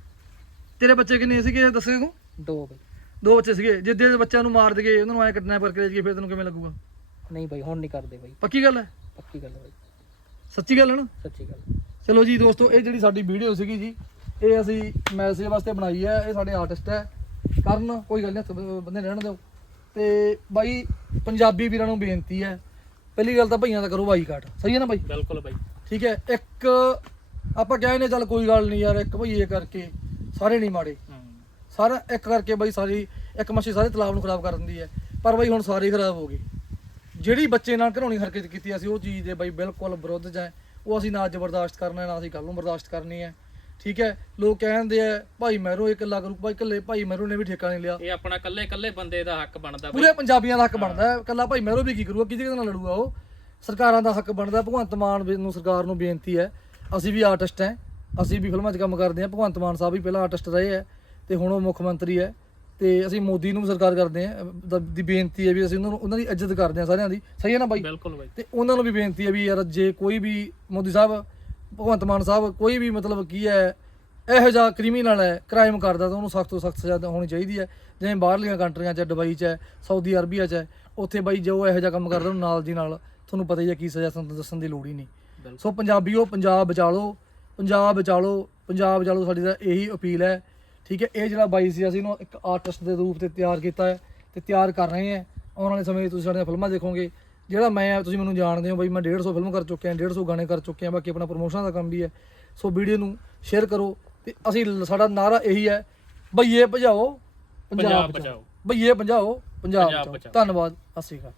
ਤੇਰੇ ਬੱਚੇ ਕਿੰਨੇ ਸੀਗੇ? ਦੱਸੇ ਤੂੰ ਦੋ ਬਾਈ। ਦੋ ਬੱਚੇ ਸੀਗੇ। ਜਿੱਦੇ ਦੇ ਬੱਚਿਆਂ ਨੂੰ ਮਾਰ ਦਗੇ ਉਹਨਾਂ ਨੂੰ ਐ ਕਿਡਨੈਪ ਕਰਕੇ ਲੈ ਜਾਈਏ ਫਿਰ ਤੈਨੂੰ ਕਿਵੇਂ ਲੱਗੂਗਾ? ਨਹੀਂ ਬਾਈ ਹੁਣ ਨਹੀਂ ਕਰਦੇ ਬਾਈ। ਪੱਕੀ ਗੱਲ ਹੈ? ਪੱਕੀ ਗੱਲ ਆ ਬਾਈ। ਸੱਚੀ ਗੱਲ ਹੈ ਨਾ? ਸੱਚੀ ਗੱਲ ਚਲੋ ਜੀ ਦੋਸਤੋ ਇਹ ਜਿਹੜੀ ਸਾਡੀ ਵੀਡੀਓ ਸੀਗੀ ਜੀ ਇਹ ਅਸੀਂ ਮੈਸੇਜ ਵਾਸਤੇ ਬਣਾਈ ਹੈ। ਇਹ ਸਾਡੇ ਆਰਟਿਸਟ ਹੈ। ਕਰਨ ਕੋਈ ਗੱਲ ਨਹੀਂ ਬੰਦੇ ਰਹਿਣ ਦਿਓ। ਤੇ ਬਾਈ ਪੰਜਾਬੀ ਵੀਰਾਂ ਨੂੰ ਬੇਨਤੀ ਹੈ ਪਹਿਲੀ ਗੱਲ ਤਾਂ ਭਈਆਂ ਦਾ ਕਰੋ ਬਾਈਕਾਟ ਸਹੀ ਹੈ ਨਾ ਬਾਈ ਬਿਲਕੁਲ ਬਾਈ। ਠੀਕ ਹੈ ਇੱਕ ਆਪਾਂ ਕਹਿੰਦੇ ਨੇ ਚੱਲ ਕੋਈ ਗੱਲ ਨਹੀਂ ਯਾਰ ਇੱਕ ਭਈਏ ਕਰਕੇ ਸਾਰੇ ਨਹੀਂ ਮਾੜੇ। ਸਾਰਾ ਇੱਕ ਕਰਕੇ ਬਾਈ ਸਾਰੀ ਇੱਕ ਮੱਛੀ ਸਾਰੇ ਤਲਾਬ ਨੂੰ ਖਰਾਬ ਕਰ ਦਿੰਦੀ ਹੈ ਪਰ ਬਾਈ ਹੁਣ ਸਾਰੇ ਖਰਾਬ ਹੋ ਗਏ। ਜਿਹੜੀ ਬੱਚੇ ਨਾਲ ਘਰੋਣੀ ਹਰਕਤ ਕੀਤੀ ਅਸੀਂ ਉਹ ਚੀਜ਼ ਦੇ ਬਾਈ ਬਿਲਕੁਲ ਵਿਰੁੱਧ ਜਾਂ ਉਹ ਅਸੀਂ ਨਾ ਜ਼ਬਰਦਸਤ ਕਰਨਾ ਨਾ ਅਸੀਂ ਕੱਲ ਨੂੰ ਬਰਦਾਸ਼ਤ ਕਰਨੀ ਹੈ। ਠੀਕ ਹੈ ਲੋਕ ਕਹਿੰਦੇ ਆ ਭਾਈ ਮਹਿਰੋ ਇਹ ਇਕੱਲਾ ਕਰੂ ਭਾਈ ਇਕੱਲੇ ਭਾਈ ਮਹਿਰੋ ਨੇ ਵੀ ਠੇਕਾ ਨਹੀਂ ਲਿਆ। ਇਹ ਆਪਣਾ ਕੱਲੇ ਕੱਲੇ ਬੰਦੇ ਦਾ ਹੱਕ ਬਣਦਾ ਪੂਰੇ ਪੰਜਾਬੀਆਂ ਦਾ ਹੱਕ ਬਣਦਾ ਹੈ। ਇਕੱਲਾ ਭਾਈ ਮਹਿਰੋ ਵੀ ਕੀ ਕਰੂਗਾ ਕਿਹਦੇ ਨਾਲ ਲੜੂਗਾ ਉਹ? ਸਰਕਾਰਾਂ ਦਾ ਹੱਕ ਬਣਦਾ ਭਗਵੰਤ ਮਾਨ ਵੀ ਨੂੰ ਸਰਕਾਰ ਨੂੰ ਬੇਨਤੀ ਹੈ। ਅਸੀਂ ਵੀ ਆਰਟਿਸਟ ਹਾਂ। ਅਸੀਂ ਵੀ ਫਿਲਮਾਂ 'ਚ ਕੰਮ ਕਰਦੇ ਹਾਂ। ਭਗਵੰਤ ਮਾਨ ਸਾਹਿਬ ਵੀ ਪਹਿਲਾਂ ਆਰਟਿਸਟ ਰਹੇ ਹੈ ਤੇ ਹੁਣ ਉਹ ਮੁੱਖ ਮੰਤਰੀ ਹੈ। ਤੇ ਅਸੀਂ ਮੋਦੀ ਨੂੰ ਵੀ ਸਰਕਾਰ ਕਰਦੇ ਹਾਂ। ਦ- ਦੀ ਬੇਨਤੀ ਹੈ ਵੀ ਅਸੀਂ ਉਹਨਾਂ ਨੂੰ ਉਹਨਾਂ ਦੀ ਇੱਜ਼ਤ ਕਰਦੇ ਹਾਂ ਸਾਰਿਆਂ ਦੀ। ਸਹੀ ਹੈ ਨਾ ਬਾਈ? ਬਿਲਕੁਲ ਬਾਈ। ਤੇ ਉਹਨਾਂ ਨੂੰ ਵੀ ਬੇਨਤੀ ਹੈ ਵੀ ਯਾਰ ਜੇ ਕੋਈ ਵੀ ਮੋਦੀ ਸਾਹਿਬ ਭਗਵੰਤ ਮਾਨ ਸਾਹਿਬ ਕੋਈ ਵੀ ਮਤਲਬ ਕੀ ਹੈ ਇਹੋ ਜਿਹਾ ਕ੍ਰਿਮੀਨਲ ਹੈ ਕ੍ਰਾਈਮ ਕਰਦਾ ਤਾਂ ਉਹਨੂੰ ਸਖਤ ਤੋਂ ਸਖਤ ਸਜ਼ਾ ਹੋਣੀ ਚਾਹੀਦੀ ਹੈ। ਜਿਵੇਂ ਬਾਹਰਲੀਆਂ ਕੰਟਰੀਆਂ 'ਚ ਦੁਬਈ 'ਚ ਹੈ ਸਾਊਦੀ ਅਰਬੀਆ 'ਚ ਹੈ ਉੱਥੇ ਬਾਈ ਜੋ ਇਹੋ ਜਿਹਾ ਕੰਮ ਕਰਦਾ ਉਹਨੂੰ ਨਾਲ ਦੀ ਨਾਲ ਤੁਹਾਨੂੰ ਪਤਾ ਹੀ ਹੈ ਕੀ ਸਜ਼ਾ ਤੁਹਾਨੂੰ ਦੱਸਣ ਦੀ ਲੋੜ ਹੀ ਨਹੀਂ। ਸੋ ਪੰਜਾਬੀਓ ਪੰਜਾਬ ਬਚਾ ਲਓ ਪੰਜਾਬ ਬਚਾ ਲਓ ਪੰਜਾਬ ਬਚਾ ਲਓ ਸਾਡੀ ਤਾਂ ਇਹੀ ਅਪੀਲ ਹੈ। ਠੀਕ ਹੈ ਇਹ ਜਿਹੜਾ ਬਾਈ ਸੀ ਅਸੀਂ ਇਹਨੂੰ ਇੱਕ ਆਰਟਿਸਟ ਦੇ ਰੂਪ ਤੇ ਤਿਆਰ ਕੀਤਾ ਹੈ ਤੇ ਤਿਆਰ ਕਰ ਰਹੇ ਹਾਂ। ਆਉਣ ਵਾਲੇ ਸਮੇਂ 'ਚ ਤੁਸੀਂ ਸਾਡੀਆਂ ਫਿਲਮਾਂ ਦੇਖੋਗੇ। ਜਿਹੜਾ ਮੈਂ ਤੁਸੀਂ ਮੈਨੂੰ ਜਾਣਦੇ ਹੋ ਬਾਈ ਮੈਂ 150 ਫਿਲਮ ਕਰ ਚੁੱਕਿਆ 150 ਗਾਣੇ ਕਰ ਚੁੱਕਿਆ ਬਾਕੀ ਆਪਣਾ ਪ੍ਰੋਮੋਸ਼ਨ ਦਾ ਕੰਮ ਵੀ ਹੈ ਸੋ ਵੀਡੀਓ ਨੂੰ ਸ਼ੇਅਰ ਕਰੋ ਤੇ ਅਸੀਂ ਸਾਡਾ ਨਾਰਾ ਇਹੀ ਹੈ ਬਈਏ ਭਜਾਓ ਪੰਜਾਬ ਬਚਾਓ। ਬਈਏ ਭਜਾਓ ਪੰਜਾਬ ਬਚਾਓ। ਧੰਨਵਾਦ ਸਤਿ ਸ਼੍ਰੀ ਅਕਾਲ